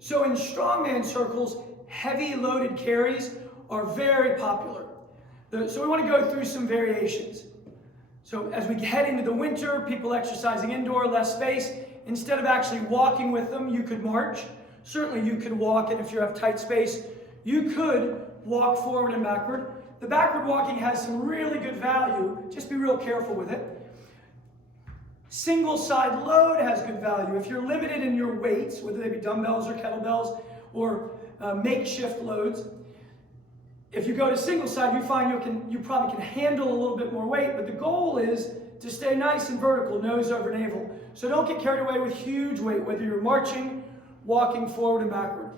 So in strongman circles, heavy loaded carries are very popular. So we want to go through some variations. So as we head into the winter, people exercising indoor, less space, instead of actually walking with them, you could march. Certainly you could walk, and if you have tight space, you could walk forward and backward. The backward walking has some really good value. Just be real careful with it. Single side load has good value. If you're limited in your weights, whether they be dumbbells or kettlebells or makeshift loads, if you go to single side, you find you probably can handle a little bit more weight, but the goal is to stay nice and vertical, nose over navel. So don't get carried away with huge weight, whether you're marching, walking forward and backward.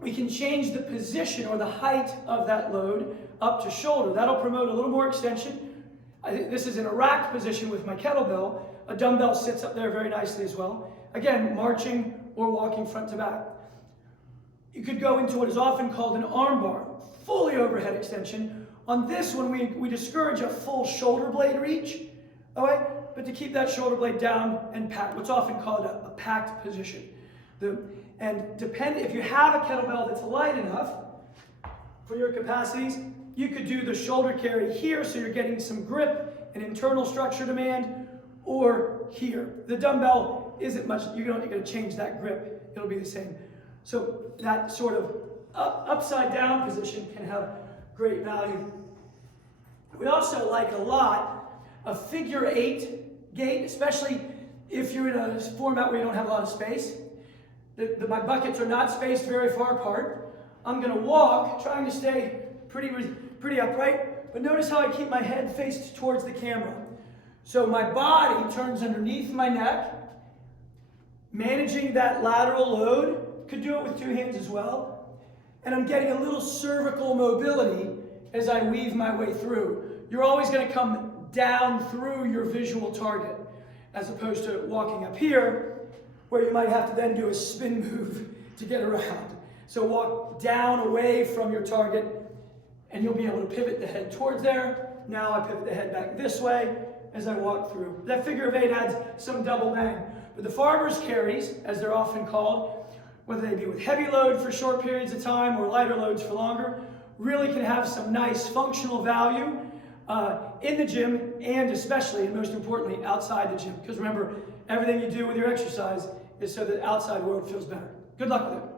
We can change the position or the height of that load up to shoulder. That'll promote a little more extension. This is in a rack position with my kettlebell. A dumbbell sits up there very nicely as well. Again, marching or walking front to back. You could go into what is often called an arm bar, fully overhead extension. On this one, we discourage a full shoulder blade reach, okay? But to keep that shoulder blade down and packed, what's often called a packed position. If you have a kettlebell that's light enough for your capacities, you could do the shoulder carry here, so you're getting some grip and internal structure demand, or here. The dumbbell isn't much, you're not going to change that grip, it'll be the same. So that sort of upside down position can have great value. We also like a lot a figure 8 gait, especially if you're in a format where you don't have a lot of space. My buckets are not spaced very far apart. I'm going to walk, trying to stay pretty upright, but notice how I keep my head faced towards the camera. So my body turns underneath my neck, managing that lateral load. Could do it with 2 hands as well. And I'm getting a little cervical mobility as I weave my way through. You're always going to come down through your visual target, as opposed to walking up here, where you might have to then do a spin move to get around. So walk down away from your target, and you'll be able to pivot the head towards there. Now I pivot the head back this way as I walk through. That figure of 8 adds some double bang. But the farmer's carries, as they're often called, whether they be with heavy load for short periods of time or lighter loads for longer, really can have some nice functional value in the gym, and especially, and most importantly, outside the gym. Because remember, everything you do with your exercise is so that the outside world feels better. Good luck with it.